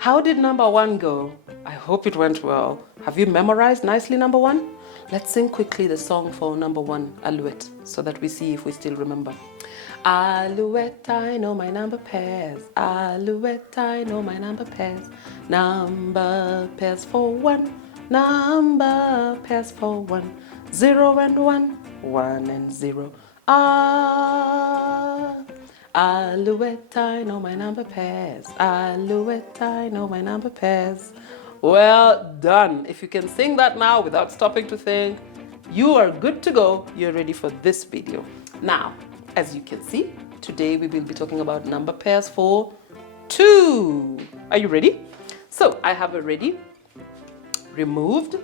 How did number 1 go? I hope it went well. Have you memorized nicely number 1? Let's sing quickly the song for number 1, Alouette, so that we see if we still remember. Alouette, I know my number pairs. Alouette, I know my number pairs. Number pairs for 1. Number pairs for 1. 0 and 1. 1 and 0. Ah. Alouette, I know my number pairs. Alouette, I know my number pairs. Well done. If you can sing that now without stopping to think, you are good to go. You're ready for this video. Now, as you can see, today we will be talking about number pairs for 2. Are you ready? So I have already removed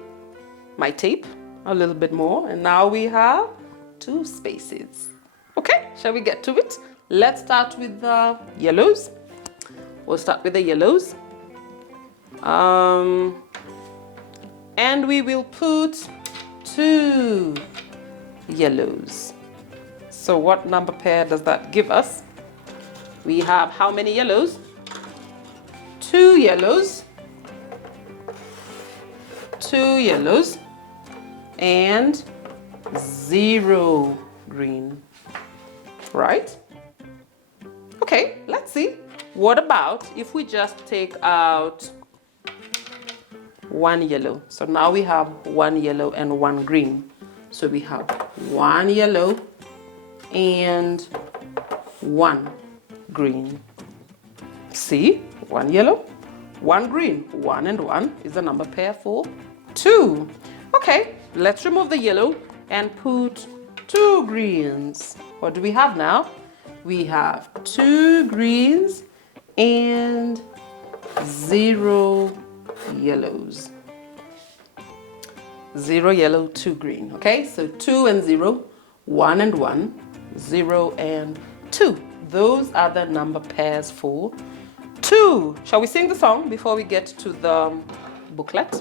my tape a little bit more, and now we have 2 spaces. Okay, shall we get to it? Let's start with the yellows. We'll start with the yellows. And we will put 2 yellows. So what number pair does that give us? We have how many yellows? 2 yellows. 2 yellows. And 0 green. Right? Okay, let's see. What about if we just take out 1 yellow? So now we have 1 yellow and 1 green. So we have 1 yellow and 1 green. See? 1 yellow, 1 green. 1 and 1 is the number pair for 2. Okay, let's remove the yellow and put 2 greens. What do we have now? We have 2 greens and 0 yellows. 0 yellow, 2 green. Okay, so 2 and 0, 1 and 1, 0 and 2. Those are the number pairs for 2. Shall we sing the song before we get to the booklet?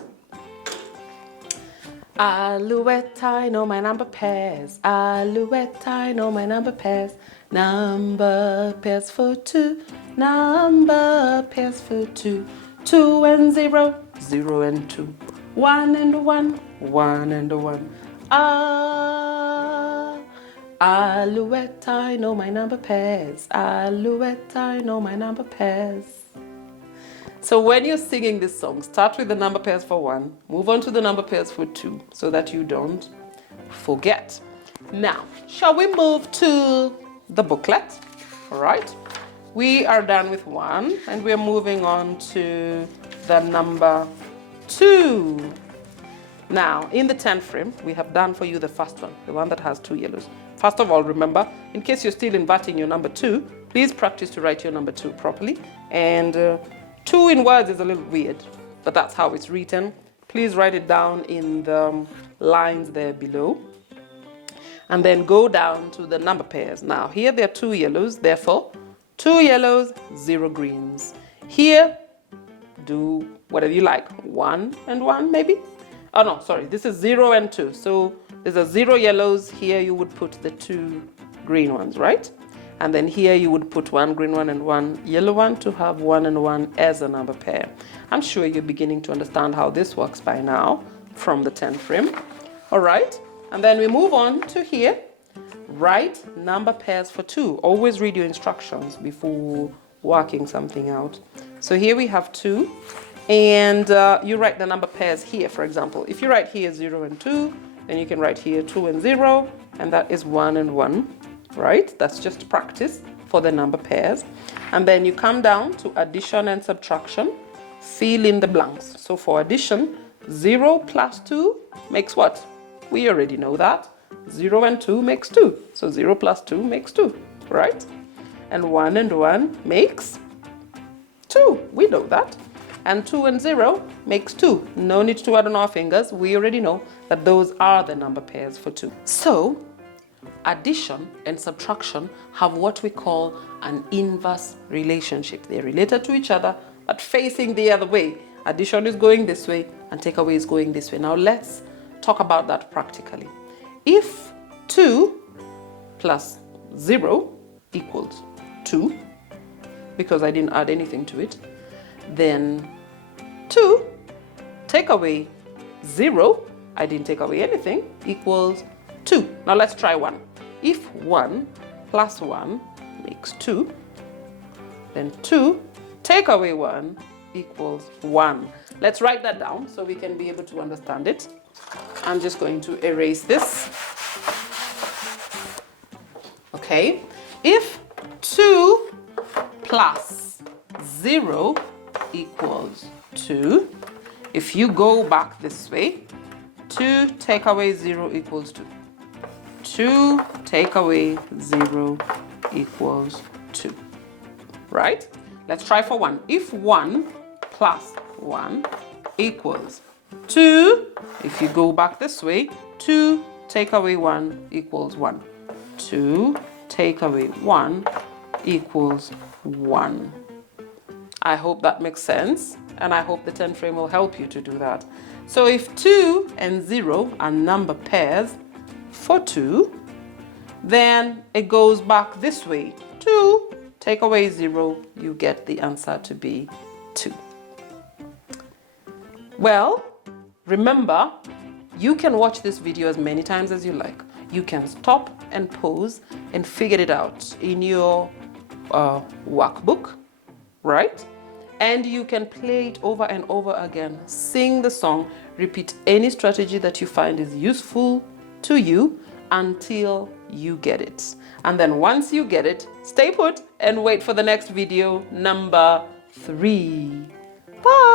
Alouette, I know my number pairs. Alouette, I know my number pairs. Number pairs for 2. Number pairs for 2. 2 and 0, 0 and 2. 1 and 1, 1 and 1. Ah. Alouette, I know my number pairs. Alouette, I know my number pairs. So when you're singing this song, start with the number pairs for 1, move on to the number pairs for 2, so that you don't forget. Now, shall we move to the booklet? All right. We are done with 1, and we're moving on to the number 2. Now, in the 10 frame, we have done for you the first one, the one that has 2 yellows. First of all, remember, in case you're still inverting your number 2, please practice to write your number 2 properly. And 2 in words is a little weird, but that's how it's written. Please write it down in the lines there below. And then go down to the number pairs. Now, here there are 2 yellows, therefore, 2 yellows, 0 greens. Here, do whatever you like. 1 and 1, maybe? Oh, no, sorry, this is 0 and 2. So there's a 0 yellows. Here you would put the 2 green ones, right? And then here you would put 1 green one and 1 yellow one to have 1 and 1 as a number pair. I'm sure you're beginning to understand how this works by now from the 10 frame. All right, and then we move on to here. Write number pairs for 2. Always read your instructions before working something out. So here we have 2, and you write the number pairs here, for example. If you write here 0 and 2, then you can write here 2 and 0, and that is 1 and 1. Right? That's just practice for the number pairs. And then you come down to addition and subtraction. Fill in the blanks. So for addition, 0 plus 2 makes what? We already know that. 0 and 2 makes 2. So 0 plus 2 makes 2. Right? And 1 and 1 makes 2. We know that. And 2 and 0 makes 2. No need to add on our fingers. We already know that those are the number pairs for 2. So addition and subtraction have what we call an inverse relationship. They're related to each other, but facing the other way. Addition is going this way, and takeaway is going this way. Now let's talk about that practically. If 2 plus 0 equals 2, because I didn't add anything to it, then 2 take away 0, I didn't take away anything, equals 2. Now let's try 1. If 1 plus 1 makes 2, then 2 take away 1 equals 1. Let's write that down so we can be able to understand it. I'm just going to erase this. Okay, if 2 plus 0 equals 2, if you go back this way, 2 take away 0 equals 2. 2 take away 0 equals 2. Right? Let's try for 1. If 1 plus 1 equals 2, if you go back this way, 2 take away 1 equals 1. 2 take away 1 equals 1. I hope that makes sense, and I hope the 10 frame will help you to do that. So if 2 and 0 are number pairs for 2, then it goes back this way. 2 take away 0, you get the answer to be 2. Well, remember, you can watch this video as many times as you like. You can stop and pause and figure it out in your workbook, right? And you can play it over and over again. Sing the song, repeat any strategy that you find is useful to you until you get it. And then once you get it, stay put and wait for the next video, number 3. Bye!